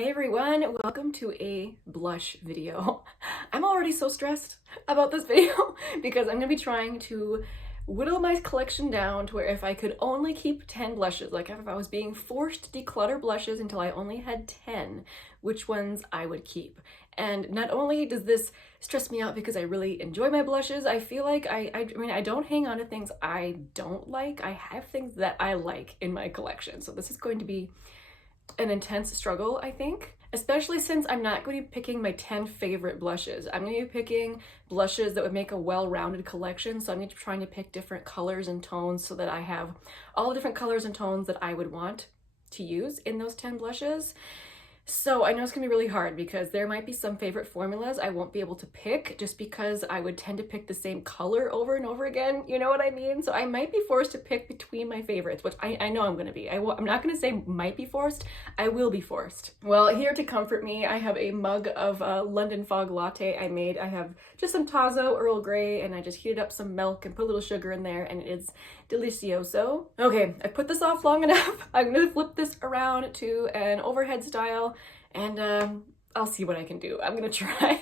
Hey everyone, welcome to a blush video. I'm already so stressed about this video because I'm gonna be trying to whittle my collection down to where if I could only keep 10 blushes, like if I was being forced to declutter blushes until I only had 10, which ones I would keep. And not only does this stress me out because I really enjoy my blushes, I feel like I mean, I don't hang on to things I don't like. I have things that I like in my collection. So this is going to be an intense struggle, I think, especially since I'm not going to be picking my 10 favorite blushes. I'm going to be picking blushes that would make a well-rounded collection. So I'm going to be trying to pick different colors and tones so that I have all the different colors and tones that I would want to use in those 10 blushes. So I know it's gonna be really hard because there might be some favorite formulas I won't be able to pick just because I would tend to pick the same color over and over again, you know what I mean? So I might be forced to pick between my favorites, which I know I'm gonna be. I'm not gonna say might be forced, I will be forced. Well, here to comfort me, I have a mug of London Fog latte I made. I have just some Tazo Earl Grey and I just heated up some milk and put a little sugar in there and it is delicioso. Okay, I put this off long enough. I'm gonna flip this around to an overhead style and I'll see what I can do. I'm gonna try.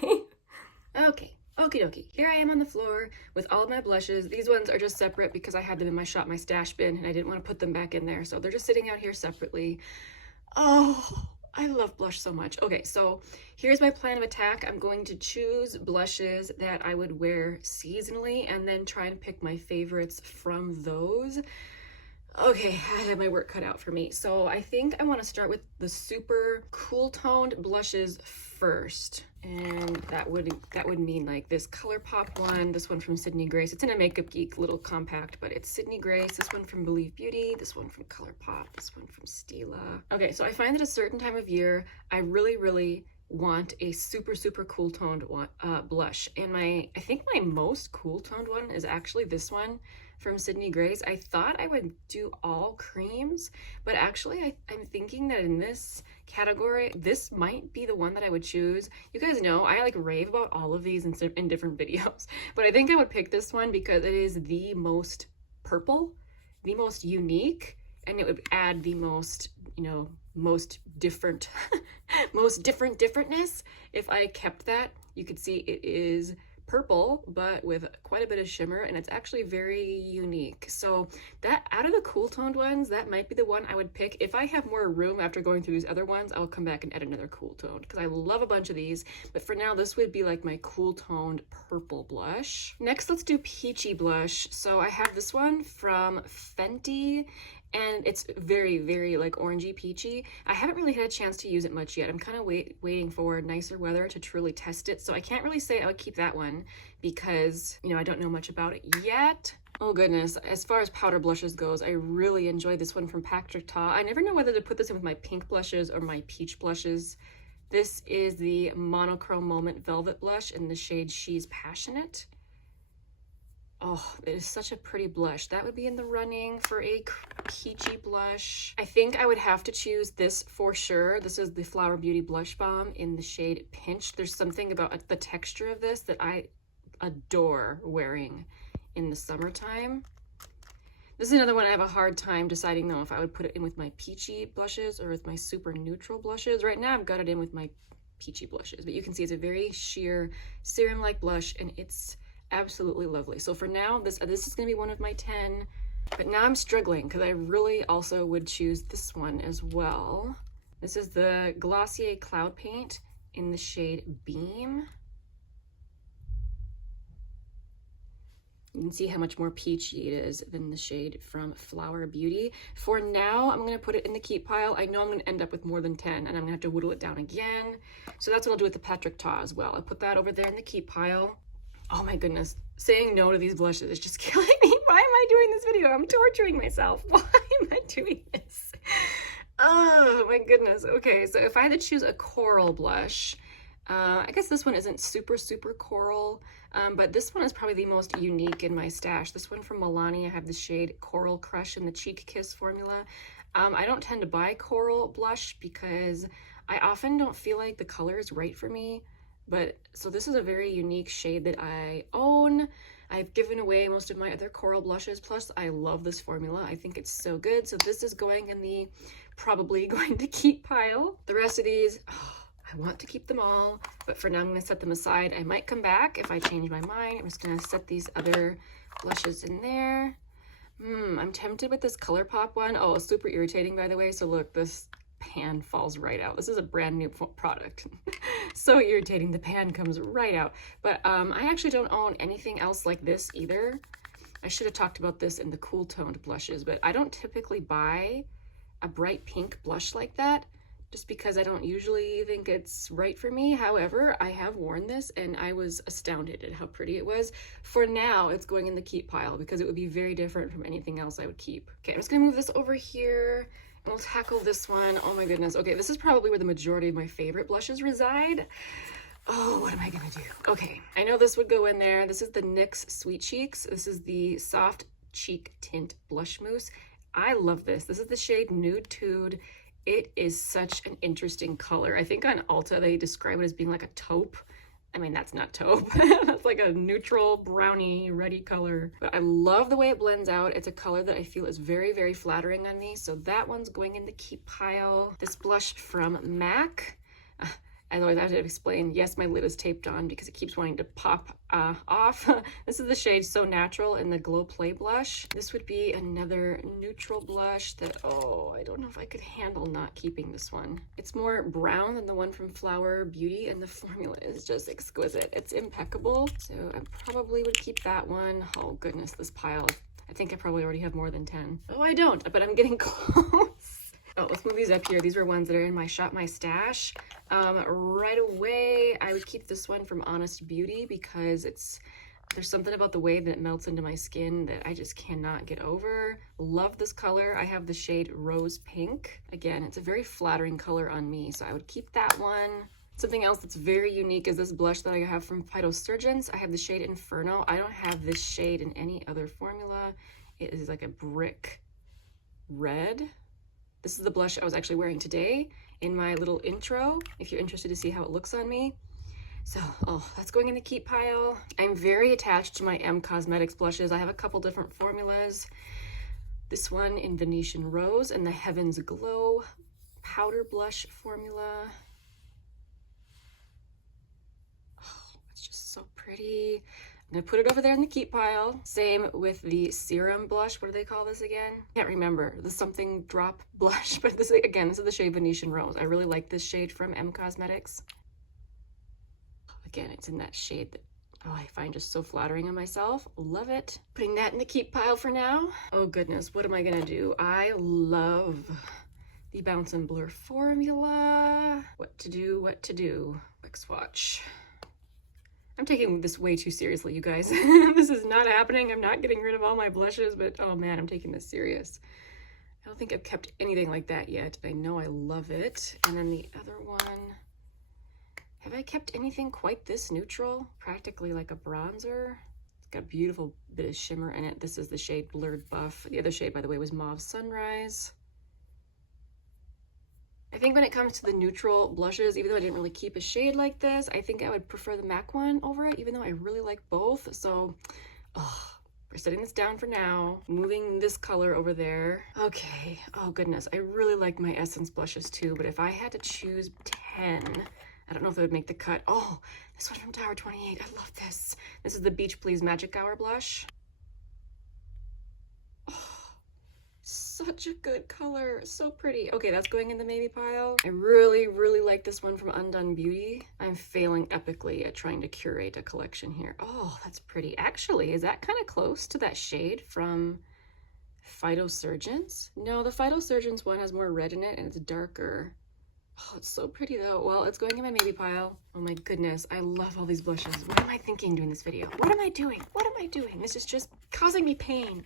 Okay, okie dokie. Here I am on the floor with all of my blushes. These ones are just separate because I had them in my Shop My Stash bin and I didn't want to put them back in there. So they're just sitting out here separately. Oh, I love blush so much. Okay, so here's my plan of attack. I'm going to choose blushes that I would wear seasonally and then try and pick my favorites from those. Okay, I have my work cut out for me. So I think I want to start with the super cool toned blushes first. And that would mean like this Colourpop one, this one from Sydney Grace. It's in a Makeup Geek little compact, but it's Sydney Grace, this one from Believe Beauty, this one from Colourpop, this one from Stila. Okay, so I find that a certain time of year, I really want a super cool toned one, blush. And I think my most cool toned one is actually this one from Sydney Grace. I thought I would do all creams, but actually I'm thinking that in this category, this might be the one that I would choose. You guys know I like rave about all of these in different videos, but I think I would pick this one because it is the most purple, the most unique, and it would add the most, you know, most different differentness. If I kept that, you could see it is purple but with quite a bit of shimmer and it's actually very unique. So that out of the cool toned ones, that might be the one I would pick. If I have more room after going through these other ones, I'll come back and add another cool toned because I love a bunch of these, but for now this would be like my cool toned purple blush. Next, let's do peachy blush. So I have this one from Fenty and it's very like orangey peachy. I haven't really had a chance to use it much yet. I'm kind of waiting for nicer weather to truly test it, so I can't really say I would keep that one because, you know, I don't know much about it yet. Oh goodness, as far as powder blushes goes, I really enjoy this one from Patrick Ta. I never know whether to put this in with my pink blushes or my peach blushes. This is the Monochrome Moment Velvet Blush in the shade She's Passionate. Oh, it is such a pretty blush. That would be in the running for a peachy blush. I think I would have to choose this for sure. This is the Flower Beauty Blush Balm in the shade Pinch. There's something about the texture of this that I adore wearing in the summertime. This is another one I have a hard time deciding though if I would put it in with my peachy blushes or with my super neutral blushes. Right now I've got it in with my peachy blushes, but you can see it's a very sheer serum-like blush and it's absolutely lovely. So for now, this is gonna be one of my 10, but now I'm struggling because I really also would choose this one as well. This is the Glossier Cloud Paint in the shade Beam. You can see how much more peachy it is than the shade from Flower Beauty. For now, I'm gonna put it in the keep pile. I know I'm gonna end up with more than 10 and I'm gonna have to whittle it down again. So that's what I'll do with the Patrick Ta as well. I'll put that over there in the keep pile. Oh my goodness, saying no to these blushes is just killing me. Why am I doing this video? I'm torturing myself. Why am I doing this? Oh my goodness. Okay, so if I had to choose a coral blush, I guess this one isn't super coral, but this one is probably the most unique in my stash. This one from Milani, I have the shade Coral Crush in the Cheek Kiss formula. I don't tend to buy coral blush because I often don't feel like the color is right for me. But so this is a very unique shade that I own. I've given away most of my other coral blushes, plus I love this formula. I think it's so good. So this is going in the probably going to keep pile. The rest of these, oh, I want to keep them all, but for now I'm going to set them aside. I might come back if I change my mind. I'm just going to set these other blushes in there. I'm tempted with this Colourpop one. Oh, super irritating, by the way. So look, this pan falls right out. This is a brand new product. So irritating, the pan comes right out. But I actually don't own anything else like this either. I should have talked about this in the cool toned blushes, but I don't typically buy a bright pink blush like that just because I don't usually think it's right for me. However, I have worn this and I was astounded at how pretty it was. For now, it's going in the keep pile because it would be very different from anything else I would keep. Okay, I'm just gonna move this over here and we'll tackle this one. Oh my goodness. Okay, this is probably where the majority of my favorite blushes reside. Oh, what am I gonna do? Okay, I know this would go in there. This is the NYX Sweet Cheeks. This is the Soft Cheek Tint Blush Mousse. I love this. This is the shade Nude Tude. It is such an interesting color. I think on Ulta they describe it as being like a taupe. I mean, that's not taupe. That's like a neutral brownie ready color. But I love the way it blends out. It's a color that I feel is very, very flattering on me. So that one's going in the keep pile. This blush from MAC. As always, I have to explain, yes, my lid is taped on because it keeps wanting to pop off. This is the shade So Natural in the Glow Play blush. This would be another neutral blush that, oh, I don't know if I could handle not keeping this one. It's more brown than the one from Flower Beauty, and the formula is just exquisite. It's impeccable, so I probably would keep that one. Oh goodness, this pile. I think I probably already have more than 10. Oh, I don't, but I'm getting close. Oh, let's move these up here. These are ones that are in my Shop My Stash. Right away, I would keep this one from Honest Beauty because there's something about the way that it melts into my skin that I just cannot get over. Love this color. I have the shade Rose Pink. Again, it's a very flattering color on me, so I would keep that one. Something else that's very unique is this blush that I have from Phytosurgeons. I have the shade Inferno. I don't have this shade in any other formula. It is like a brick red. This is the blush I was actually wearing today in my little intro, if you're interested to see how it looks on me. So, oh, that's going in the keep pile. I'm very attached to my M Cosmetics blushes. I have a couple different formulas. This one in Venetian Rose and the Heavens Glow powder blush formula. Oh, it's just so pretty. I'm gonna put it over there in the keep pile. Same with the serum blush. What do they call this again? Can't remember. The something drop blush, but this again, this is the shade Venetian Rose. I really like this shade from M Cosmetics. Again, it's in that shade that, oh, I find just so flattering on myself. Love it. Putting that in the keep pile for now. Oh goodness, what am I gonna do? I love the Bounce and Blur formula. What to do, what to do. Quick swatch. I'm taking this way too seriously, you guys. This is not happening. I'm not getting rid of all my blushes, but oh man, I'm taking this serious. I don't think I've kept anything like that yet. I know I love it. And then the other one, have I kept anything quite this neutral? Practically like a bronzer. It's got a beautiful bit of shimmer in it. This is the shade Blurred Buff. The other shade, by the way, was Mauve Sunrise. I think when it comes to the neutral blushes, even though I didn't really keep a shade like this, I think I would prefer the MAC one over it, even though I really like both. So, oh, we're setting this down for now. Moving this color over there. Okay, oh goodness, I really like my Essence blushes too, but if I had to choose 10, I don't know if it would make the cut. Oh, this one from Tower 28, I love this. This is the Beach Please Magic Hour blush. Such a good color, so pretty. Okay, that's going in the maybe pile. I really, really like this one from Undone Beauty. I'm failing epically at trying to curate a collection here. Oh, that's pretty. Actually, is that kind of close to that shade from Phytosurgeons? No, the Phytosurgeons one has more red in it and it's darker. Oh, it's so pretty though. Well, it's going in my maybe pile. Oh my goodness, I love all these blushes. What am I thinking doing this video? What am I doing? What am I doing? This is just causing me pain.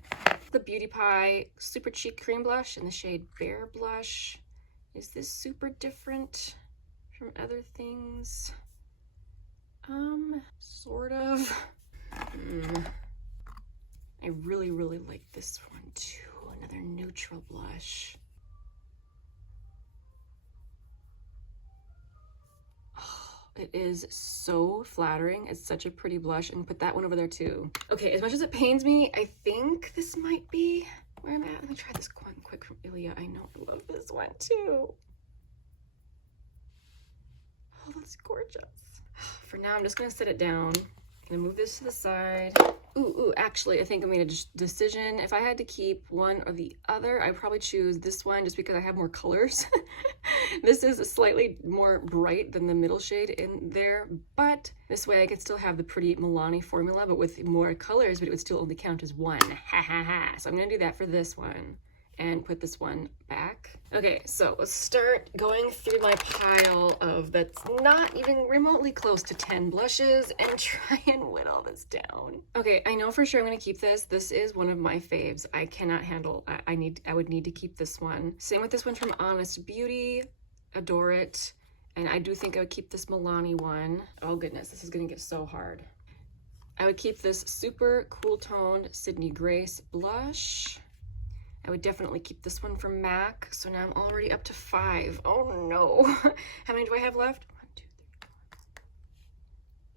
The Beauty Pie Super Cheek Cream Blush in the shade Bare Blush. Is this super different from other things? Sort of. I really, really like this one too. Another neutral blush. it is so flattering. It's such a pretty blush, and put that one over there too. Okay, as much as it pains me, I think this might be where I'm at. Let me try this one quick from Ilia. I know I love this one too. Oh, that's gorgeous. For now, I'm just gonna set it down. I'm gonna move this to the side. Ooh, actually, I think I made a decision. If I had to keep one or the other, I'd probably choose this one just because I have more colors. This is slightly more bright than the middle shade in there, but this way I could still have the pretty Milani formula, but with more colors, but it would still only count as one. Ha ha ha. So I'm gonna do that for this one and put this one back. Okay, so let's start going through my pile of that's not even remotely close to 10 blushes and try and whittle this down. Okay, I know for sure I'm gonna keep this. This is one of my faves. I cannot handle, I would need to keep this one. Same with this one from Honest Beauty. Adore it. And I do think I would keep this Milani one. Oh goodness, this is gonna get so hard. I would keep this super cool toned Sydney Grace blush. I would definitely keep this one from MAC. So now I'm already up to 5. Oh no. How many do I have left? 1, 2,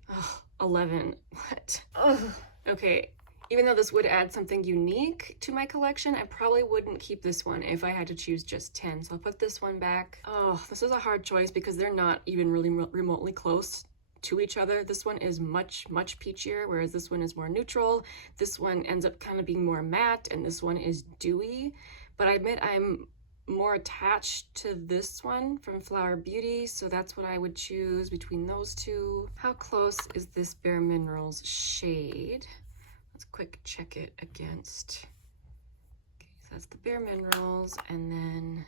3, 4. Oh, 11. What? Oh. Okay. Even though this would add something unique to my collection, I probably wouldn't keep this one if I had to choose just 10. So I'll put this one back. Oh, this is a hard choice because they're not even really remotely close to each other. This one is much peachier, whereas this one is more neutral. This one ends up kind of being more matte, and this one is dewy. But I admit I'm more attached to this one from Flower Beauty, so that's what I would choose between those two. How close is this Bare Minerals shade? Let's quick check it against. Okay, so that's the Bare Minerals, and then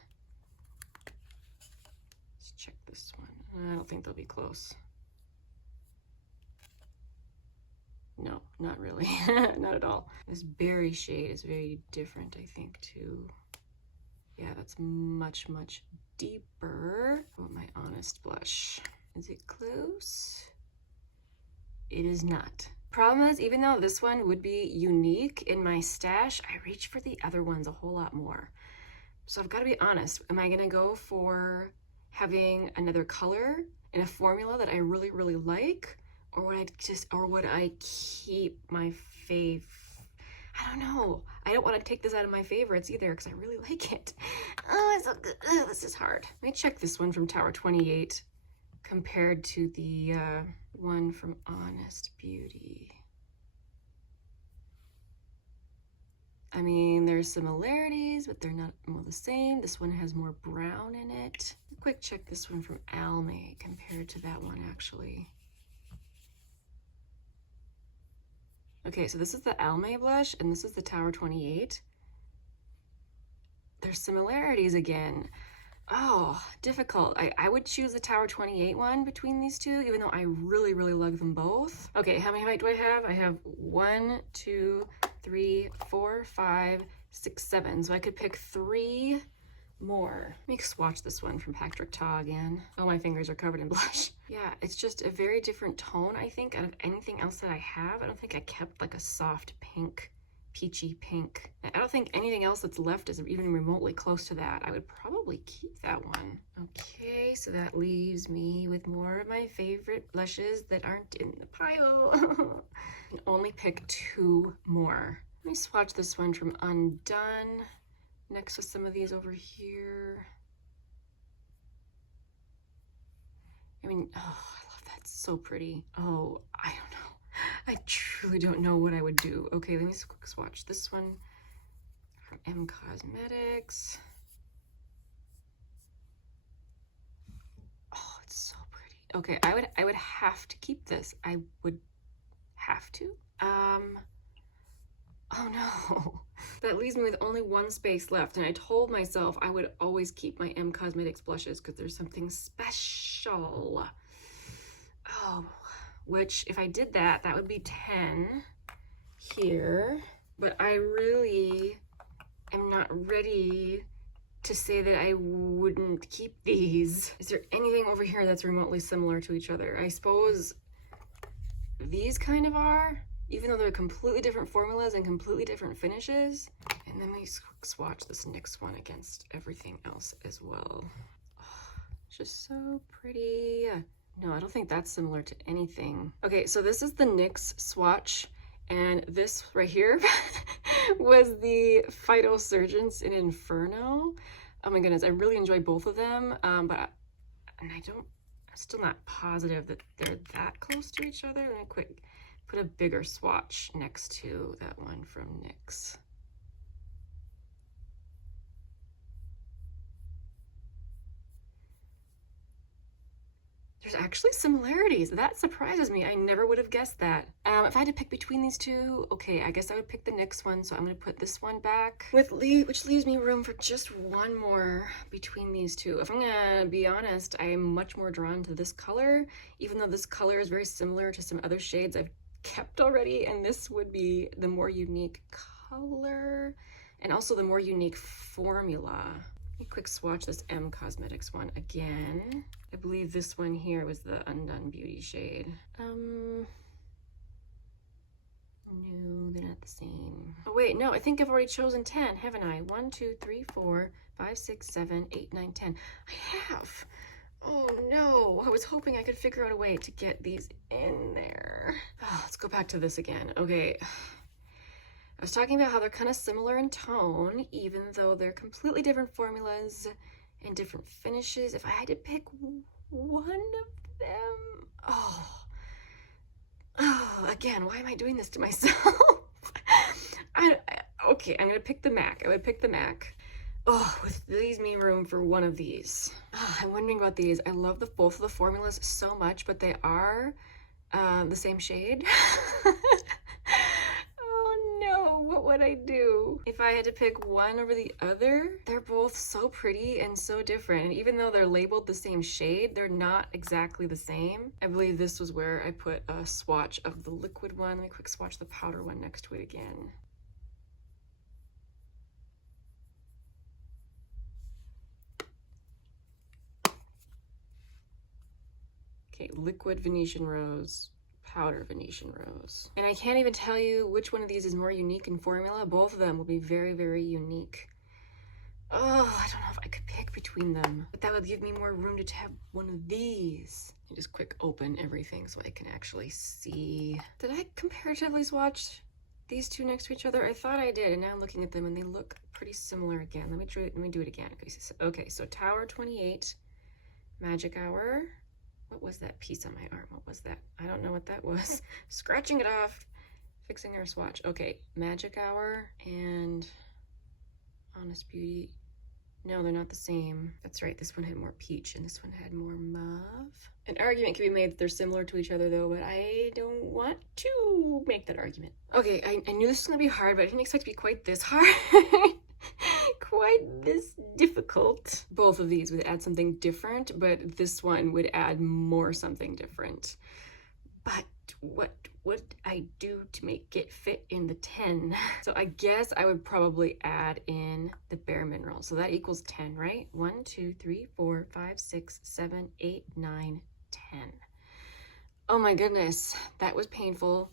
let's check this one. I don't think they'll be close. No, not really. Not at all. This berry shade is very different, I think, too. Yeah, that's much deeper. Oh, my Honest blush. Is it close? It is not. Problem is, even though this one would be unique in my stash, I reach for the other ones a whole lot more. So I've got to be honest. Am I going to go for having another color in a formula that I really like? Or would I keep my fave? I don't know. I don't want to take this out of my favorites either because I really like it. Oh, it's so good. Oh, this is hard. Let me check this one from Tower 28 compared to the one from Honest Beauty. I mean, there's similarities, but they're not all the same. This one has more brown in it. Quick check this one from Almay compared to that one, actually. Okay, so this is the Almay blush, and this is the Tower 28. There's similarities again. Oh, difficult. I would choose the Tower 28 one between these two, even though I really like them both. Okay, how many do I have? I have 1, 2, 3, 4, 5, 6, 7. So I could pick 3 more. Let me swatch this one from Patrick Ta again. Oh, my fingers are covered in blush. Yeah, it's just a very different tone, I think, out of anything else that I have. I don't think I kept like a soft pink, peachy pink. I don't think anything else that's left is even remotely close to that. I would probably keep that one. Okay, so that leaves me with more of my favorite blushes that aren't in the pile. I can only pick 2 more. Let me swatch this one from Undone next with some of these over here. I mean, oh, I love that. It's so pretty. Oh, I don't know. I truly don't know what I would do. Okay, let me just quick swatch this one from M Cosmetics. Oh, it's so pretty. Okay, I would have to keep this. I would have to. Oh no. That leaves me with only 1 space left, and I told myself I would always keep my M Cosmetics blushes because there's something special. Oh, which if I did that, that would be 10 here. But I really am not ready to say that I wouldn't keep these. Is there anything over here that's remotely similar to each other? I suppose these kind of are, even though they're completely different formulas and completely different finishes. And then we swatch this next one against everything else as well. Oh, it's just so pretty. No, I don't think that's similar to anything. Okay, so this is the NYX swatch, and this right here was the Phytosurgence in Inferno. Oh my goodness, I really enjoy both of them, I'm still not positive that they're that close to each other. Let me put a bigger swatch next to that one from NYX. There's actually similarities. That surprises me. I never would have guessed that. If I had to pick between these two, okay, I guess I would pick the NYX one, so I'm gonna put this one back, which leaves me room for just one more between these two. If I'm gonna be honest, I am much more drawn to this color, even though this color is very similar to some other shades I've kept already, and this would be the more unique color, and also the more unique formula. Let me quick swatch this M Cosmetics one again. I believe this one here was the Undone Beauty shade. No, they're not the same. Oh wait, no, I think I've already chosen 10, haven't I? 1, 2, 3, 4, 5, 6, 7, 8, 9, 10. I have. Oh no, I was hoping I could figure out a way to get these in there. Oh, let's go back to this again. Okay. I was talking about how they're kind of similar in tone, even though they're completely different formulas and different finishes. If I had to pick one of them, again, why am I doing this to myself? Okay, I'm gonna pick the MAC. I would pick the MAC. Oh, leaves me room for one of these. I'm wondering about these. I love both of the formulas so much, but they are the same shade. What would I do if I had to pick one over the other? They're both so pretty and so different, and even though they're labeled the same shade, they're not exactly the same. I believe this was where I put a swatch of the liquid one. Let me quick swatch the powder one next to it again. Okay, liquid Venetian Rose, powder Venetian Rose. And I can't even tell you which one of these is more unique in formula. Both of them will be very, very unique. Oh, I don't know if I could pick between them, but that would give me more room to have one of these. I just quick open everything so I can actually see. Did I comparatively swatch these two next to each other? I thought I did, and now I'm looking at them and they look pretty similar again. Let me do it again. Okay, so Tower 28, Magic Hour. What was that piece on my arm? What was that? I don't know what that was. Scratching it off, fixing our swatch. Okay, Magic Hour and Honest Beauty. No, they're not the same. That's right, this one had more peach and this one had more mauve. An argument can be made that they're similar to each other though, but I don't want to make that argument. Okay, I knew this was gonna be hard, but I didn't expect it to be quite this hard. Quite this difficult. Both of these would add something different, but this one would add more something different. But what would I do to make it fit in the 10? So I guess I would probably add in the Bare Mineral. So that equals 10, right? 1, 2, 3, 4, 5, 6, 7, 8, 9, 10. Oh my goodness, that was painful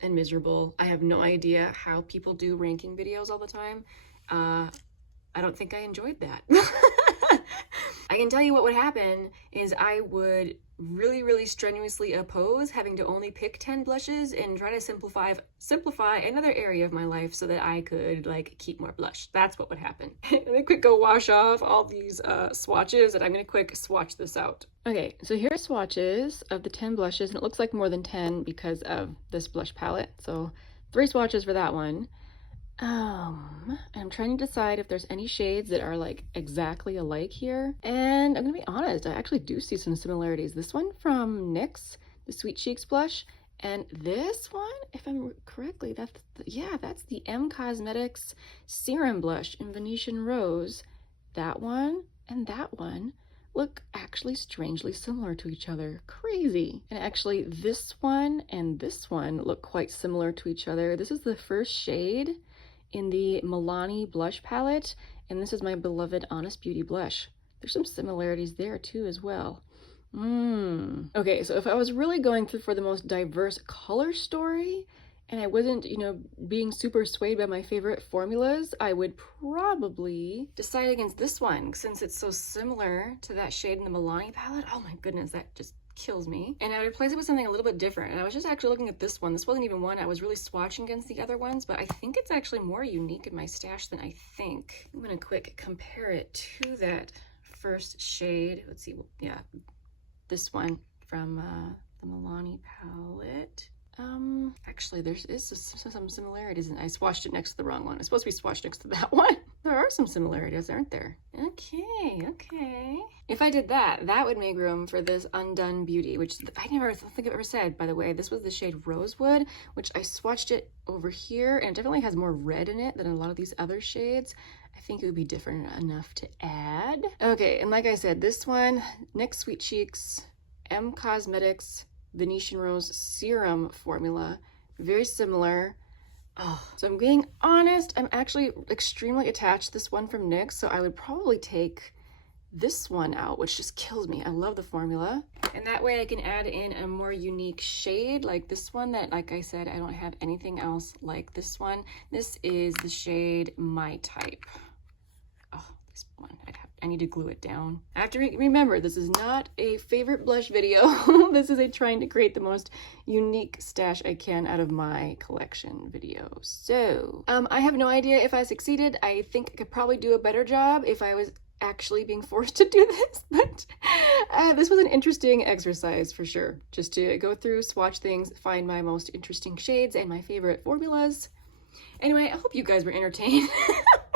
and miserable. I have no idea how people do ranking videos all the time. I don't think I enjoyed that. I can tell you what would happen is I would really strenuously oppose having to only pick 10 blushes and try to simplify another area of my life so that I could like keep more blush. That's what would happen. Let me quick go wash off all these swatches, and I'm gonna quick swatch this out. Okay, so here are swatches of the 10 blushes, and it looks like more than 10 because of this blush palette. So 3 swatches for that one. I'm trying to decide if there's any shades that are like exactly alike here, and I'm gonna be honest, I actually do see some similarities. This one from NYX, the Sweet Cheeks blush, and this one, if I'm correctly, that's the M Cosmetics Serum Blush in Venetian Rose. That one and that one look actually strangely similar to each other. Crazy. And actually this one and this one look quite similar to each other. This is the first shade in the Milani blush palette, and this is my beloved Honest Beauty blush. There's some similarities there too as well. Okay, so if I was really going through for the most diverse color story and I wasn't, you know, being super swayed by my favorite formulas, I would probably decide against this one since it's so similar to that shade in the Milani palette. Oh my goodness, that just kills me. And I would replace it with something a little bit different. And I was just actually looking at this one. This wasn't even one I was really swatching against the other ones, but I think it's actually more unique in my stash than I think. I'm gonna quick compare it to that first shade. Let's see, yeah, this one from the Milani palette. Actually there is some similarities, and I swatched it next to the wrong one. It's supposed to be swatched next to that one. There are some similarities, aren't there? Okay. If I did that, that would make room for this Undone Beauty, which I never think I've ever said, by the way. This was the shade Rosewood, which I swatched it over here, and it definitely has more red in it than a lot of these other shades. I think it would be different enough to add. Okay, and like I said, this one, NYX Sweet Cheeks, M Cosmetics Venetian Rose Serum formula. Very similar. Oh, so I'm being honest, I'm actually extremely attached to this one from NYX, so I would probably take this one out, which just kills me. I love the formula. And that way I can add in a more unique shade like this one that, like I said, I don't have anything else like this one. This is the shade My Type. Oh, this one, I need to glue it down. I have to remember, this is not a favorite blush video. This is a trying to create the most unique stash I can out of my collection video. So, I have no idea if I succeeded. I think I could probably do a better job if I was actually being forced to do this, but this was an interesting exercise for sure. Just to go through, swatch things, find my most interesting shades and my favorite formulas. Anyway, I hope you guys were entertained.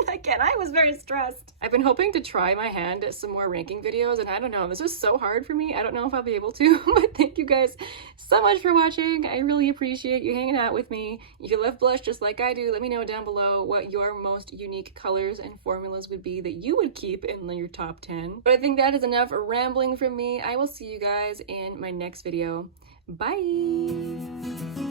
Again, I was very stressed. I've been hoping to try my hand at some more ranking videos, and I don't know, this was so hard for me. I don't know if I'll be able to, but thank you guys so much for watching. I really appreciate you hanging out with me. If you love blush just like I do, let me know down below what your most unique colors and formulas would be that you would keep in your top 10. But I think that is enough rambling from me. I will see you guys in my next video. Bye!